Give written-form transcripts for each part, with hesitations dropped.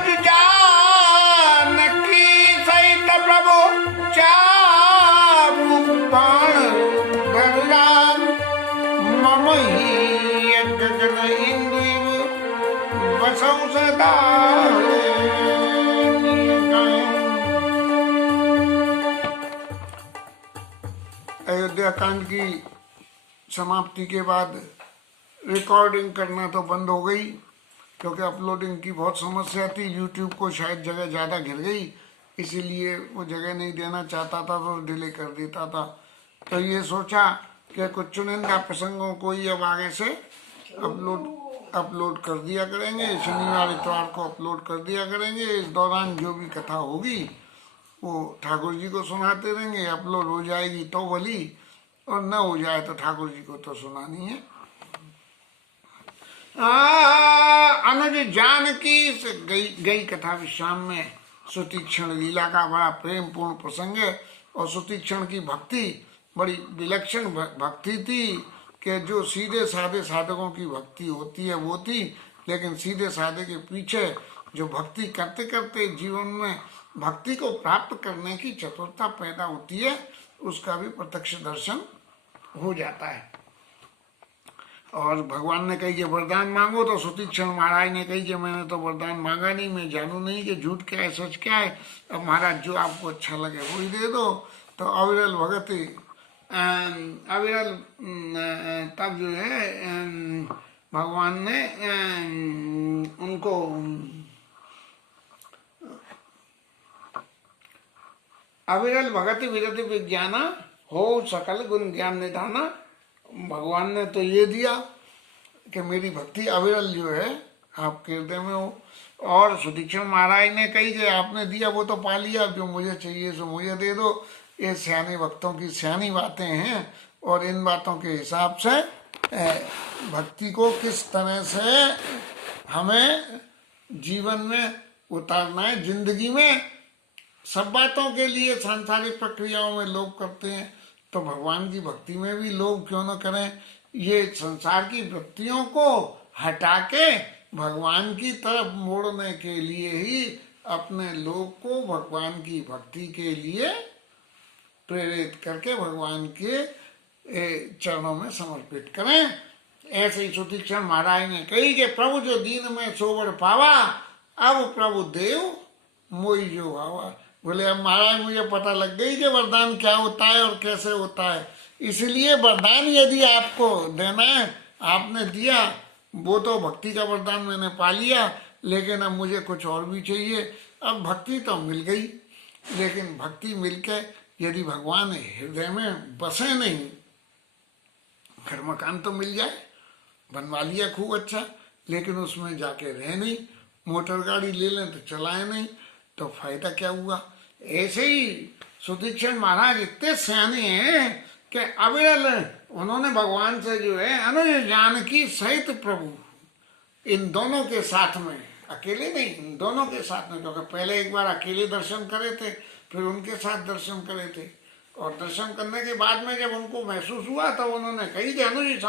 अनुज जानकी सहित प्रभु चारु बाण गरुड़ाम मम ही गगन इंद्रिय बसौ सदा। अयोध्या कांड की समाप्ति के बाद रिकॉर्डिंग करना तो बंद हो गई, क्योंकि अपलोडिंग की बहुत समस्या थी। यूट्यूब को शायद जगह ज़्यादा घिर गई, इसीलिए वो जगह नहीं देना चाहता था तो डिले कर देता था। तो ये सोचा कि कुछ चुनिंदा प्रसंगों को ही अब आगे से अपलोड कर दिया करेंगे। शनिवार इतवार को अपलोड कर दिया करेंगे। इस दौरान जो भी कथा होगी वो ठाकुर जी को सुनाते रहेंगे। अपलोड हो जाएगी तो भली, और न हो जाए तो ठाकुर जी को तो सुनानी है। अनुज जानकी से गई कथा विश्राम में सुतीक्षण लीला का बड़ा प्रेम पूर्ण प्रसंग है। और सुतीक्षण की भक्ति बड़ी विलक्षण भक्ति थी कि जो सीधे साधे साधकों की भक्ति होती है वो थी, लेकिन सीधे साधे के पीछे जो भक्ति करते करते जीवन में भक्ति को प्राप्त करने की चतुरता पैदा होती है, उसका भी प्रत्यक्ष दर्शन हो जाता है। और भगवान ने कही कि वरदान मांगो, तो सुतीक्षण महाराज ने कही कि मैंने तो वरदान मांगा नहीं, मैं जानू नहीं कि झूठ क्या है सच क्या है। अब महाराज जो आपको अच्छा लगे वही दे दो। तो अविरल भगत अविरल तब जो है भगवान ने उनको अविरल भगत विरति विज्ञाना हो सकल गुण ज्ञान निधाना। भगवान ने तो ये दिया कि मेरी भक्ति अविरल जो है आपके हृदय में हो। और सुतीक्षण महाराज ने कही कि आपने दिया वो तो पा लिया, जो मुझे चाहिए सो मुझे दे दो। ये सियाने भक्तों की सियानी बातें हैं। और इन बातों के हिसाब से भक्ति को किस तरह से हमें जीवन में उतारना है। जिंदगी में सब बातों के लिए सांसारिक प्रक्रियाओं में लोग करते हैं, तो भगवान की भक्ति में भी लोग क्यों न करें। ये संसार की वृत्तियों को हटा के भगवान की तरफ मोड़ने के लिए ही अपने लोग को भगवान की भक्ति के लिए प्रेरित करके भगवान के चरणों में समर्पित करें। ऐसे ही सुतीक्षण महाराज ने कही कि प्रभु जो दीन में सोवर पावा, अब प्रभु देव मोई जो भावा। बोले अब महाराज मुझे पता लग गई कि वरदान क्या होता है और कैसे होता है, इसलिए वरदान यदि आपको देना है, आपने दिया वो तो भक्ति का वरदान मैंने पा लिया, लेकिन अब मुझे कुछ और भी चाहिए। अब भक्ति तो मिल गई, लेकिन भक्ति मिलके यदि भगवान हृदय में बसे नहीं, घर मकान तो मिल जाए, बनवा लिया खूब अच्छा, लेकिन उसमें जाके रहे नहीं, मोटर गाड़ी ले लें तो चलाए नहीं, तो फायदा क्या हुआ। ऐसे ही सुतीक्षण महाराज इतने सियाने हैं कि अविरल उन्होंने भगवान से जो है अनुज जानकी सहित प्रभु, इन दोनों के साथ में, अकेले नहीं, इन दोनों के साथ में, क्योंकि पहले एक बार अकेले दर्शन करे थे, फिर उनके साथ दर्शन करे थे। और दर्शन करने के बाद में जब उनको महसूस हुआ तो उन्होंने कही कि अनुज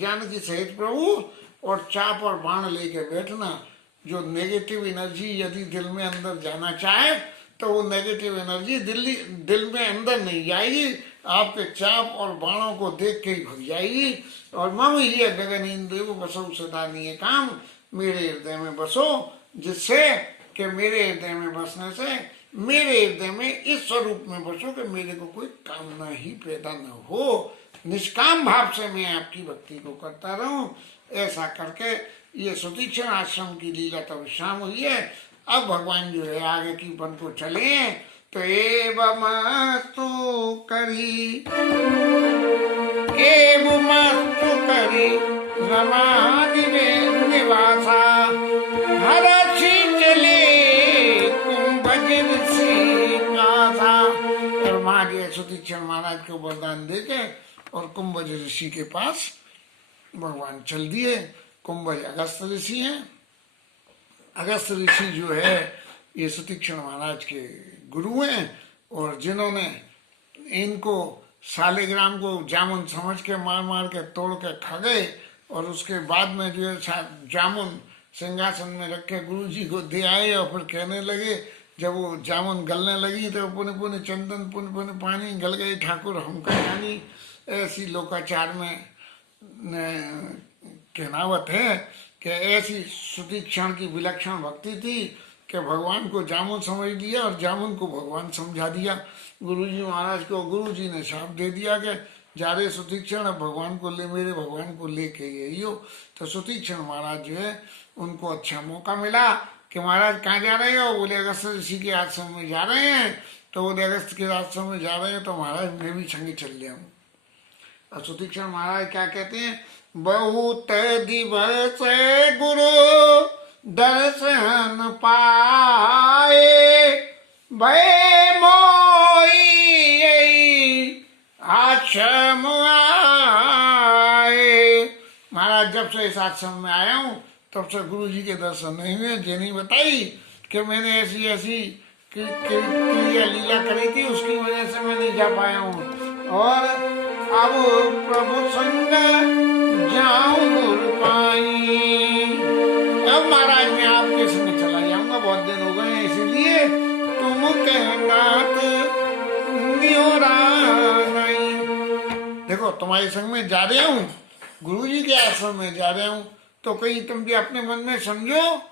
जानकी सहित प्रभु, और चाप और बाण लेके बैठना। जो नेगेटिव एनर्जी यदि दिल में अंदर जाना चाहे तो वो नेगेटिव एनर्जी दिल में अंदर नहीं जाएगी, आपके चाप और बाणों को देख के ही भग जाएगी। और मम ये गगन इंद्रिय बसो सदा निये काम, मेरे हृदय में बसो, जिससे कि मेरे हृदय में बसने से मेरे हृदय में इस स्वरूप में बसो कि मेरे को कोई कामना ही पैदा न हो, निष्काम भाव से मैं आपकी भक्ति को करता रहूं। ऐसा करके ये सुतीक्षण आश्रम की लीला तो विश्राम हुई है। अब भगवान जो है आगे की वन को चले। तो एवमस्तु करी रमादि में निवासा, हरषि चले कुंभज ऋषि कासा। और महाराज सुतीक्षण महाराज को वरदान देके और कुंभज ऋषि के पास भगवान चल दिए। कुंभज अगस्त ऋषि हैं। अगस्त ऋषि जो है ये सुतीक्षण महाराज के गुरु हैं, और जिन्होंने इनको शालिग्राम को जामुन समझ के मार मार के तोड़ के खा गए। और उसके बाद में जो है जामुन सिंहासन में रखे गुरुजी को दे आए और फिर कहने लगे, जब वो जामुन गलने लगी तो पुन पुन चंदन पुन पुन पानी गल गए ठाकुर हमका जानी। ऐसी लोकाचार में कहनावत है कि ऐसी सुतीक्षण की विलक्षण भक्ति थी कि भगवान को जामुन समझ लिया और जामुन को भगवान समझा दिया। गुरुजी महाराज को गुरुजी ने शाप दे दिया कि जा रे सुतीक्षण, अब भगवान को ले, मेरे भगवान को लेके यही हो। तो सुतीक्षण महाराज जो है उनको अच्छा मौका मिला कि महाराज कहाँ जा रहे हो? बोले अगस्त ऋषि के आश्रम में जा रहे हैं। तो बोले अगस्त के आश्रम में जा रहे हैं तो महाराज मैं भी संगे चल लिया हूँ। और सुतीक्षण महाराज क्या कहते हैं, बहुत दिवस गुरु दर्शन पाए, भय मोई आश्रम आए। महाराज जब से इस आश्रम में आया हूँ तब से गुरु जी के दर्शन नहीं हुए। जेनी बताई कि मैंने ऐसी ऐसी क्रिया लीला करी थी, उसकी वजह से मैं नहीं जा पाया हूँ। और अब प्रभु संग जाऊं गुरु पाई, अब महाराज मैं आपके संग चला जाऊंगा, बहुत दिन हो गए, इसीलिए तुम कहना निहोरा नहीं। देखो तुम्हारे संग में जा रहा हूँ, गुरु जी के आश्रम में जा रहा हूँ, तो कहीं तुम भी अपने मन में समझो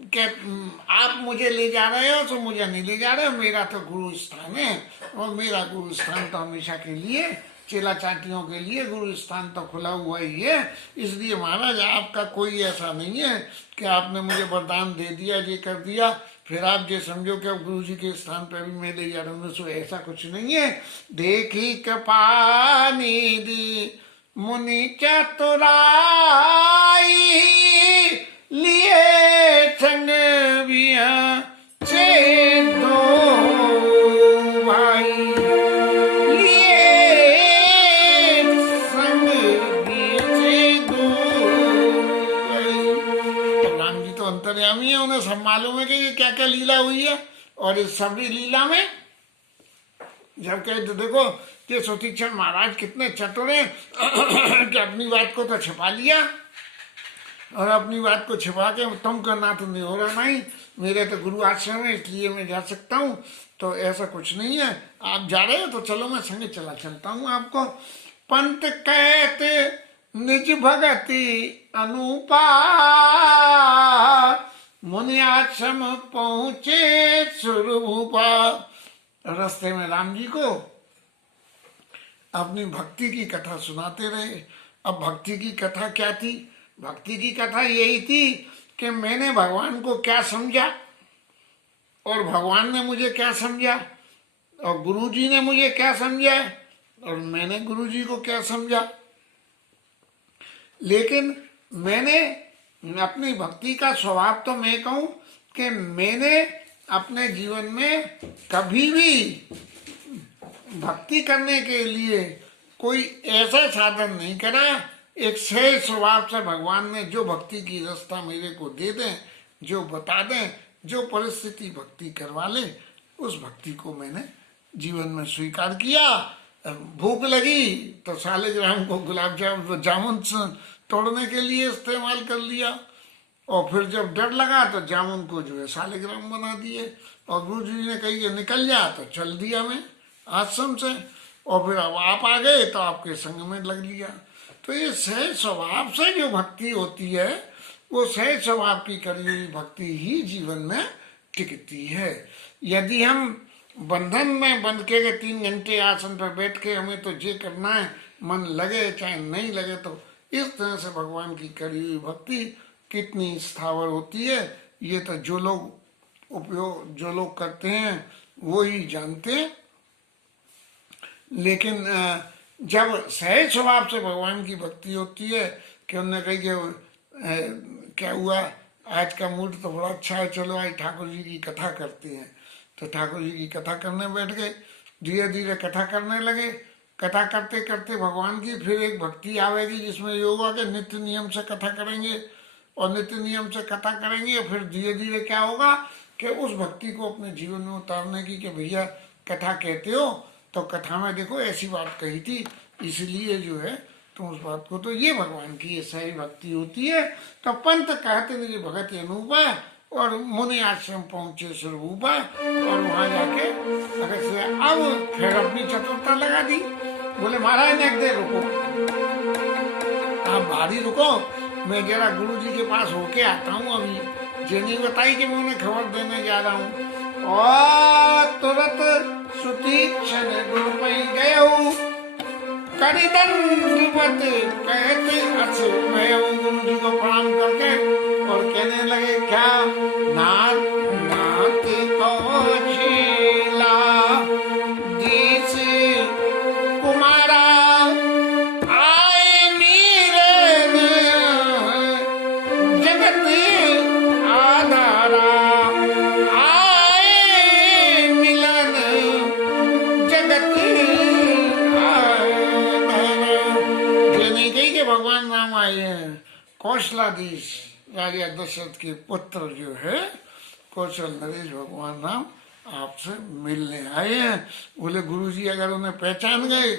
कि आप मुझे ले जा रहे हो तो मुझे नहीं ले जा रहे हो। मेरा तो गुरु स्थान है और मेरा गुरु स्थान तो हमेशा के लिए, चेला चाटियों के लिए गुरु स्थान तो खुला हुआ ही है। इसलिए महाराज आपका कोई ऐसा नहीं है कि आपने मुझे वरदान दे दिया, ये कर दिया, फिर आप ये समझो कि अब गुरु जी के स्थान पर भी मैं ले जा रहा हूँ। सो ऐसा कुछ नहीं है। देखी कृपानी दी मुनि चतुराई, लिए संग बिया से दो भाई, लिए संग बिया से दो भाई। तो राम जी तो अंतर्यामी है, उन्हें सब मालूम है कि ये क्या क्या लीला हुई है। और इस सबरी लीला में जब कहे तो देखो ये सुतीक्षण महाराज कितने चतुर हैं कि अपनी बात को तो छिपा लिया, और अपनी बात को छिपा के तुम करना तो नहीं हो रहा, नहीं मेरे तो गुरु आश्रम है इसलिए मैं जा सकता हूँ। तो ऐसा कुछ नहीं है, आप जा रहे हो तो चलो मैं संगे चलता हूँ आपको। पंत कहते निज भगति अनुपा, मुनि आश्रम पहुँचे सुरभूपा। रास्ते में राम जी को अपनी भक्ति की कथा सुनाते रहे। अब भक्ति की कथा क्या थी? भक्ति की कथा यही थी कि मैंने भगवान को क्या समझा और भगवान ने मुझे क्या समझा, और गुरु जी ने मुझे क्या समझा और मैंने गुरु जी को क्या समझा। लेकिन मैंने अपनी भक्ति का स्वभाव तो मैं कहूँ कि मैंने अपने जीवन में कभी भी भक्ति करने के लिए कोई ऐसा साधन नहीं करा। एक सहज स्वभाव से भगवान ने जो भक्ति की रास्ता मेरे को दे दें, जो बता दें, जो परिस्थिति भक्ति करवा ले, उस भक्ति को मैंने जीवन में स्वीकार किया। भूख लगी तो शालिग्राम को गुलाब जामुन तोड़ने के लिए इस्तेमाल कर लिया, और फिर जब डर लगा तो जामुन को जो है शालिग्राम बना दिए, और गुरु जी ने कही कि निकल जा तो चल दिया मैं आश्रम से, और फिर अब आप आ गए तो आपके संग में लग लिया। तो ये सहज स्वभाव से जो भक्ति होती है, वो सहज स्वभाव की करी हुई भक्ति ही जीवन में टिकती है। यदि हम बंधन में बंध के 3 घंटे आसन पर बैठ के हमें तो ये करना है, मन लगे चाहे नहीं लगे, तो इस तरह से भगवान की करी हुई भक्ति कितनी स्थावर होती है, ये तो जो लोग करते हैं वो ही जानते हैं। लेकिन जब सहज स्वभाव से भगवान की भक्ति होती है कि उन्होंने कही कि क्या हुआ, आज का मूड तो बड़ा अच्छा है, चलो आज ठाकुर जी की कथा करते हैं। तो ठाकुर जी की कथा करने बैठ गए, धीरे धीरे कथा करने लगे। कथा करते करते भगवान की फिर एक भक्ति आवेगी जिसमें योग होगा कि नित्य नियम से कथा करेंगे, और नित्य नियम से कथा करेंगे फिर धीरे धीरे क्या होगा कि उस भक्ति को अपने जीवन में उतारने की, कि भैया कथा कहते हो तो कथा में देखो ऐसी बात कही थी, इसलिए जो है तो उस बात को तो ये भगवान की ये सही भक्ति होती है। तो पंत कहते नहीं भगत अनूपा, और मुनि आश्रम पहुंचे स्वरूपा, और वहां जाके अगर से अब फिर अपनी चतुरता लगा दी। बोले महाराज ने दे रुको, आप बाहरी रुको, मैं जरा गुरु जी के पास होके आता हूँ। अभी जेनी बताई कि मैं उन्हें खबर देने जा रहा हूँ। और तुरंत सुतीक्षण गुरु पई गए, करिदंडवत कहते अच्छे मैं गुरु जी को प्रणाम करके और कहने लगे क्या नाथ नाथ तो झीला दीस कुमारा आए मीरन जगत आधारा, आए मिलन जगत भगवान राम आए हैं। कौशलाधीश राजा दशरथ के पुत्र जो है कौशल नरेश भगवान राम आपसे मिलने आए हैं। बोले गुरुजी अगर उन्हें पहचान गए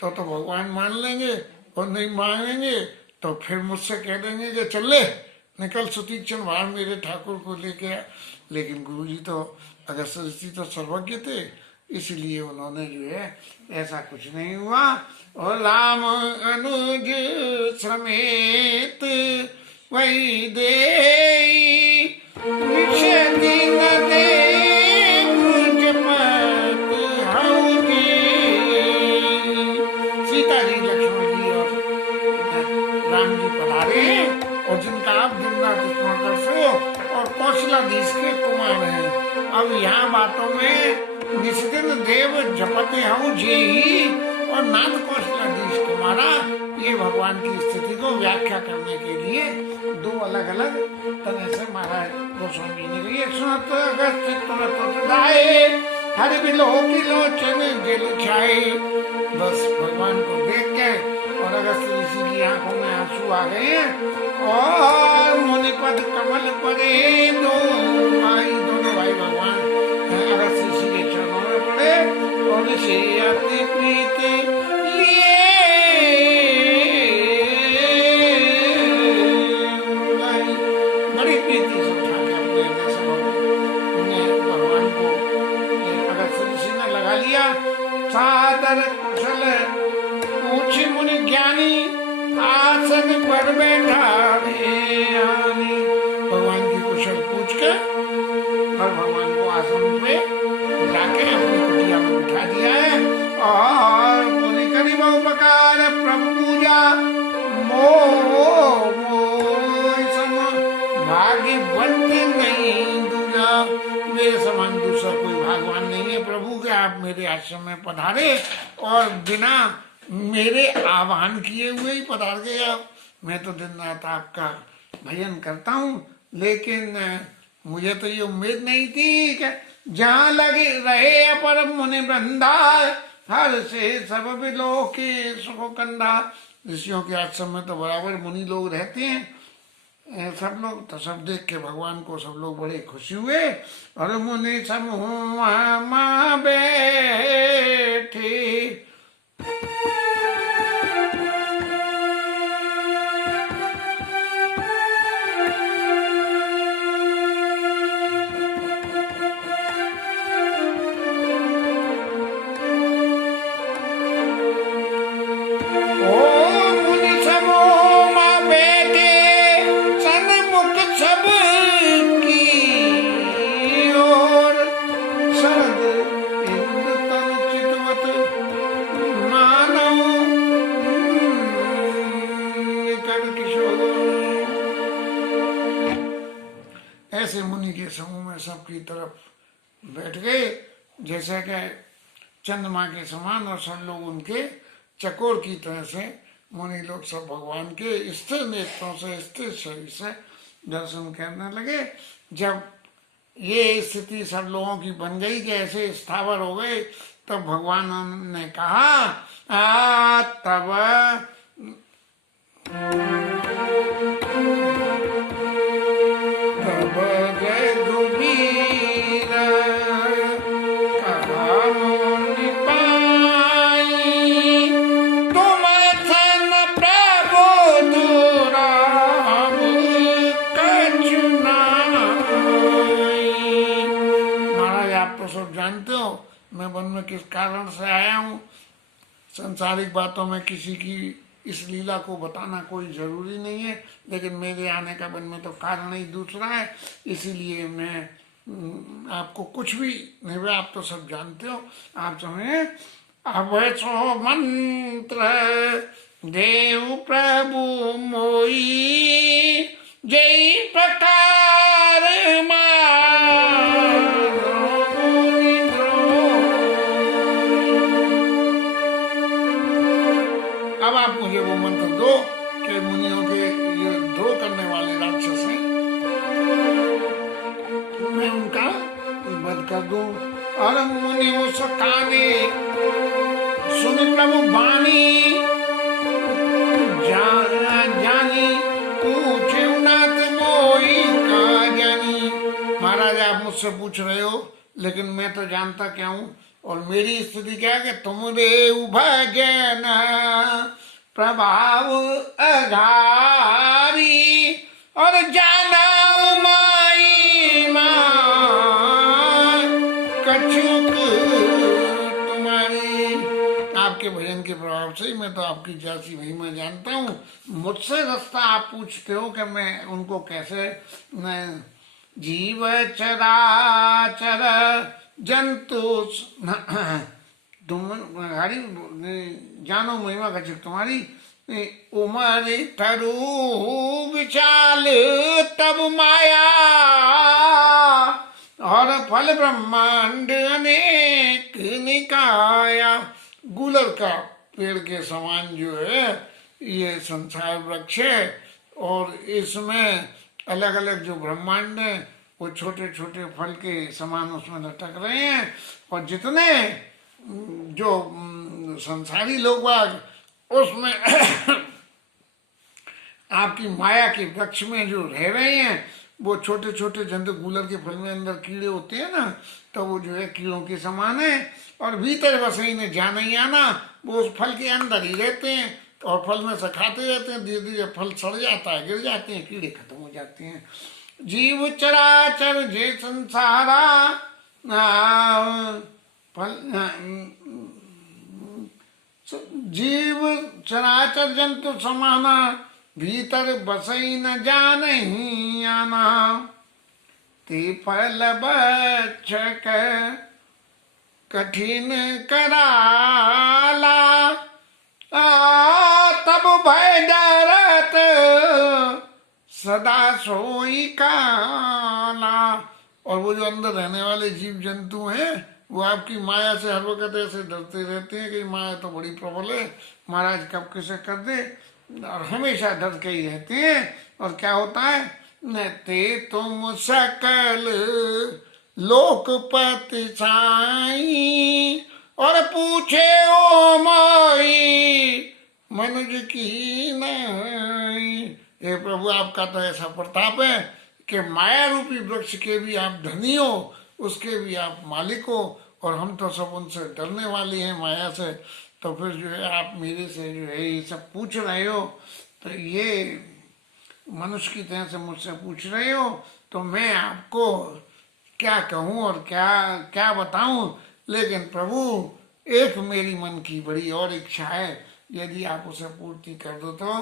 तो भगवान मान लेंगे, और नहीं मानेंगे तो फिर मुझसे कह देंगे कि चल ले निकल सुतीक्षण बाहर मेरे ठाकुर को लेके आ। लेकिन गुरुजी तो अगस्त ऋषि तो सर्वज्ञ थे, इसलिए उन्होंने जो है ऐसा कुछ नहीं हुआ। और राम अनुज समेत वही दे सीता जी लक्ष्मण जी और राम जी पधारे, और जिनका आप दिन-रात स्मरण करते और कौशलाधीश के कुमार हैं। अब यहाँ बातों में निष्दिन देव जपते हूँ जे ही और नाथ कौशलाधीश कुमारा, ये भगवान की स्थिति को व्याख्या करने के लिए दो अलग अलग तरह से महाराज गोस्वामी ने कही। सुनत अगस्त तुरत दाए हरि बिलो की लोचन जल छाए। बस भगवान को देख के और अगस्त ऋषि की आंखों में आंसू आ गए हैं, और मुनिपद कमल पड़े दो भाई, दोनों भाई भगवान अगस्त ऋषि के चरणों में पड़े और ऋषि अति प्रीत लिए बड़ी प्रीति से उठा के अपने भगवान को अगस्त ऋषि ने लगा लिया। सादर कुशल पूछी मुनि ज्ञानी आसन पर बैठा भगवान की कुशल पूछ के और भगवान को आसन पे जाके अपनी कुटिया में उठा दिया है। और मुनि करी बहुपकार प्रभु पूजा मोह सम भाग्यवंत नहीं दूजा। मेरे समान दूसरा कोई भगवान नहीं है प्रभु के, आप मेरे आश्रम में पधारे और बिना मेरे आह्वान किए हुए ही पधार गए आप। मैं तो दिन रात आपका भजन करता हूँ, लेकिन मुझे तो ये उम्मीद नहीं थी कि जहाँ लगे रहे अपर मुनि बंधा हर से सब बिलो के सुख कंधा। ऋषियों के आश्रम में तो बराबर मुनि लोग रहते हैं सब लोग, तो सब देख के भगवान को सब लोग बड़े खुशी हुए। और मुनि समूह बैठे ऐसे मुनि के समूह में सबकी तरफ बैठ गए जैसे कि चंद्रमा के समान, और सब लोग उनके चकोर की तरह से मुनि लोग सब भगवान के स्थिर नेत्रों से स्थिर शरीर से दर्शन करने लगे। जब ये स्थिति सब लोगों की बन गई कि ऐसे स्थावर हो गए, तब भगवान ने कहा तब तुम मैं वन में किस कारण से आया हूँ। संसारिक बातों में किसी की इस लीला को बताना कोई जरूरी नहीं है, लेकिन मेरे आने का वन में तो कारण ही दूसरा है। इसीलिए मैं आपको कुछ भी नहीं, आप तो सब जानते हो। आप समझे, अब सो मंत्र देव प्रभु मोई, जय प्रकार अब आप मुझे वो मंत्र दो कि मुनियों के ये द्रोह करने वाले राक्षस हैं, मैं उनका वध कर दूं। और मुनि मुस्काने सुन प्रभु वाणी, जानी पूछे नाथ मोई का जानी। महाराज आप मुझसे पूछ रहे हो, लेकिन मैं तो जानता क्या हूँ। और मेरी स्थिति क्या है कि तुमरे भजन प्रभाव आधारी, और जाना माई कछुक तुम्हारी। आपके भजन के प्रभाव से मैं तो आपकी जाति महिमा जानता हूँ। मुझसे रास्ता आप पूछते हो कि मैं उनको कैसे जीव चराचर जंतु तुम्हारी जानो महिमा कछुक तुम्हारी। उमर तरु विशाल तब माया, और फल ब्रह्मांड अनेक निकाया। गुलर का पेड़ के समान जो है ये संसार वृक्ष है, और इसमें अलग अलग जो ब्रह्मांड है वो छोटे छोटे फल के समान उसमें लटक रहे हैं। और जितने जो संसारी लोग उसमें आपकी माया के वृक्ष में जो रह रहे हैं वो छोटे छोटे जंतु, गुलर के फल में अंदर कीड़े होते हैं ना, तो वो जो है कीड़ों के समान है। और भीतर बस इन्हें जाना ही आना, वो उस फल के अंदर ही रहते हैं और फल में से खाते रहते हैं। धीरे धीरे फल सड़ जाता है, गिर जाते हैं, कीड़े खत्म हो जाते हैं। जीव चराचर जे संसारा फल, जीव चराचर जंतु समाना, भीतर बसई न जानहि आना। ते फल बक्षक कठिन कराला, तब भय डरत सदा सोई काला। और वो जो अंदर रहने वाले जीव जंतु हैं वो आपकी माया से हर वक्त ऐसे डरते रहते हैं कि माया तो बड़ी प्रबल है, महाराज कब कैसे कर दे, और हमेशा डर के ही रहते हैं। और क्या होता है, न ते तुम सकल लोकपति साई, और पूछे ओ माई मनुज की नहीं। हे प्रभु आपका तो ऐसा प्रताप है कि माया रूपी वृक्ष के भी आप धनी हो, उसके भी आप मालिक हो, और हम तो सब उनसे डरने वाले हैं माया से। तो फिर जो है आप मेरे से जो है ये सब पूछ रहे हो, तो ये मनुष्य की तरह से मुझसे पूछ रहे हो, तो मैं आपको क्या कहूँ और क्या क्या बताऊँ। लेकिन प्रभु एक मेरी मन की बड़ी और इच्छा है, यदि आप उसे पूर्ति कर दो तो।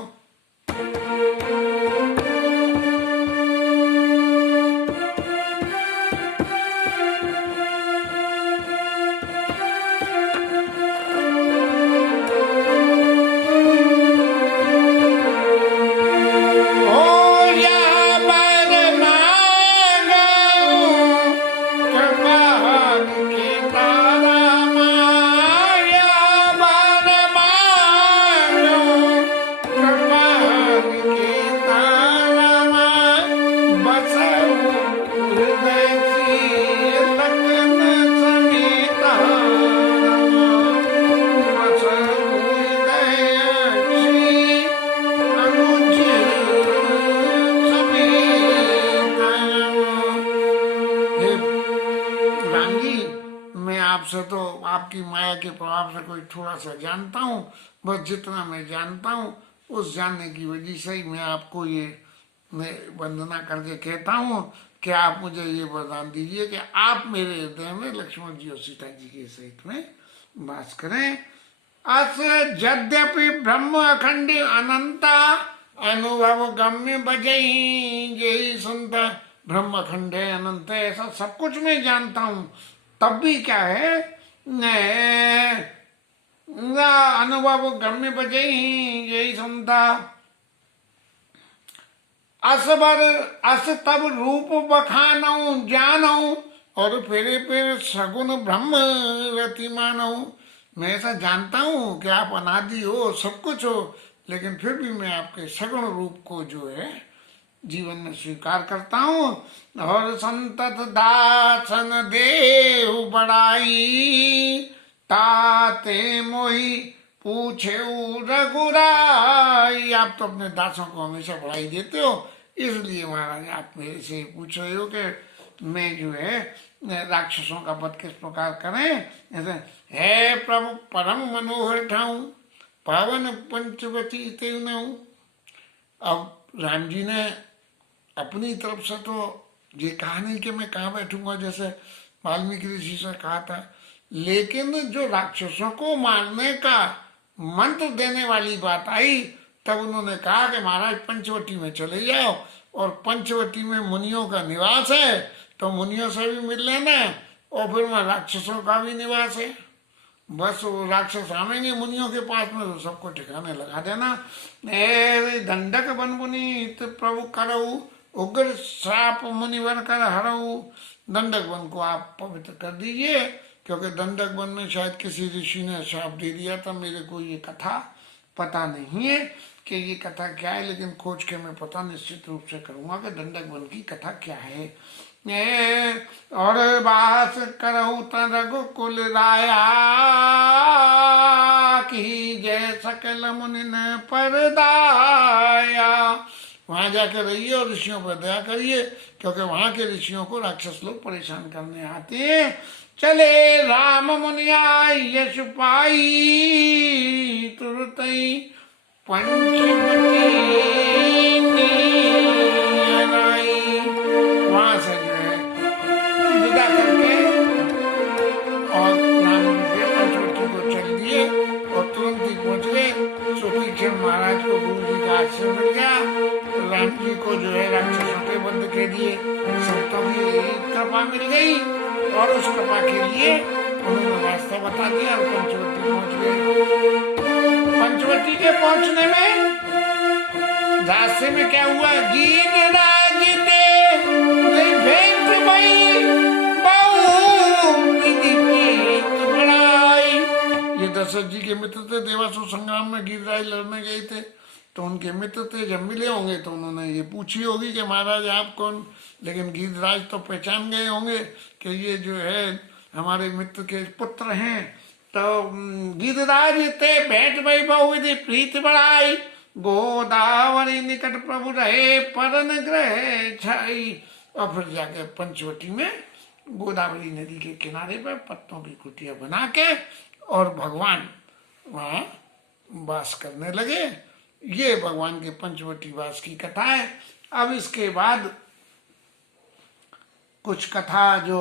आपसे तो आपकी माया के प्रभाव से कोई थोड़ा सा जानता हूँ, बस जितना मैं जानता हूँ उस जानने की वजह से ही मैं आपको ये मैं वंदना करके कहता हूँ। कि आप मुझे ये वरदान दीजिए कि आप मेरे हृदय में लक्ष्मण जी और सीता जी के सहित में वास करें। अस यद्यपि ब्रह्म अखंड अनंता अनुभव गम्य बजई यही सुनता। ब्रह्म अखंड है, अनंत है, ऐसा सब कुछ मैं जानता हूं, तब भी क्या है, अनुभव गम्य बजई यही सुनता। असबर अस तब रूप बखानऊ जानऊ और फिर सगुन ब्रह्म रति मानऊ। मैं ऐसा जानता हूँ कि आप अनादि हो, सब कुछ हो, लेकिन फिर भी मैं आपके सगुण रूप को जो है जीवन में स्वीकार करता हूँ। और संतत दासन देहु बड़ाई ताते मोही पूछे रघुराई। आप तो अपने दासों को हमेशा बढ़ाई देते हो, इसलिए महाराज आप मेरे से पूछ रहे हो कि मैं जो है राक्षसों का वध किस प्रकार करें। ऐसे है प्रभु परम मनोहर ठाऊं पावन पंचवटी तेनऊ। अब राम जी ने अपनी तरफ से तो ये कहा नहीं कि मैं कहाँ बैठूंगा जैसे वाल्मीकि ऋषि से कहा था, लेकिन जो राक्षसों को मारने का मंत्र देने वाली बात आई तब उन्होंने कहा कि महाराज पंचवटी में चले जाओ, और पंचवटी में मुनियों का निवास है, तो मुनियों से भी मिल लेना, और फिर वहाँ राक्षसों का भी निवास है। बस वो राक्षस आवेंगे मुनियों के पास में तो सबको ठिकाने लगा देना। दंडक बन पुनीत प्रभु करऊ उग्र श्राप मुनिवर कर हरऊ। दंडक वन को आप पवित्र कर दीजिए, क्योंकि दंडक वन में शायद किसी ऋषि ने श्राप दे दिया था। मेरे को ये कथा पता नहीं है कि ये कथा क्या है, लेकिन खोज के मैं पता निश्चित रूप से करूंगा कि दंडक वन की कथा क्या है। और बास करऊ तन रघुकुल राया की जय सकल मुनि न परदाया। वहां जाकर रहिए और ऋषियों पर दया करिए, क्योंकि वहां के ऋषियों को राक्षस लोग परेशान करने आते हैं। चले राम मुनिया यश पाई तुरतई पंचवटी वहां से जो है विदा करके और राम जी पंचवटी को चल दिए और तुरंत ही पहुंच गए। सुखीक्षण महाराज को गुरु जी का आश्रय मिल गया। राम जी को जो है राक्षसों के बंद के लिए संतों की कृपा मिल गई, और उस कृपा के लिए उन्होंने रास्ता बता दिया और पंचवटी पहुंच गए। पंचवटी के पहुंचने में रास्ते में क्या हुआ, गीत राजते भेंट भई बहु विधि प्रीत बढ़ाई। ये दशरथ जी के मित्र थे, देवासुर संग्राम में गीतराज लड़ने गए थे, तो उनके मित्र थे, जब मिले होंगे तो उन्होंने ये पूछी होगी कि महाराज आप कौन, लेकिन गीतराज तो पहचान गए होंगे कि ये जो है हमारे मित्र के पुत्र हैं। तो गीतराज ते भेंट भई बहु विधि प्रीत बढ़ाई गोदावरी निकट प्रभु रहे परन ग्रह छाई। और फिर जाके पंचवटी में गोदावरी नदी के किनारे पर पत्तों की कुटिया बना के और भगवान वहाँ वास करने लगे। ये भगवान के पंचवटी वास की कथा है। अब इसके बाद कुछ कथा जो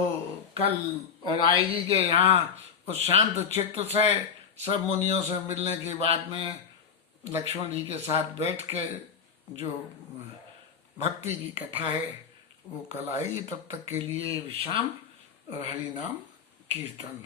कल और आएगी के यहाँ उस शांत चित्त से सब मुनियों से मिलने के बाद में लक्ष्मण जी के साथ बैठ के जो भक्ति की कथा है वो कल आएगी। तब तक के लिए विश्राम और हरि नाम कीर्तन।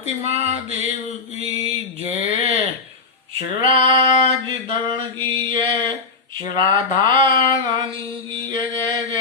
पार्वती महादेव की जय। श्री राज धरण की जय। श्री राधा रानी की जय जय।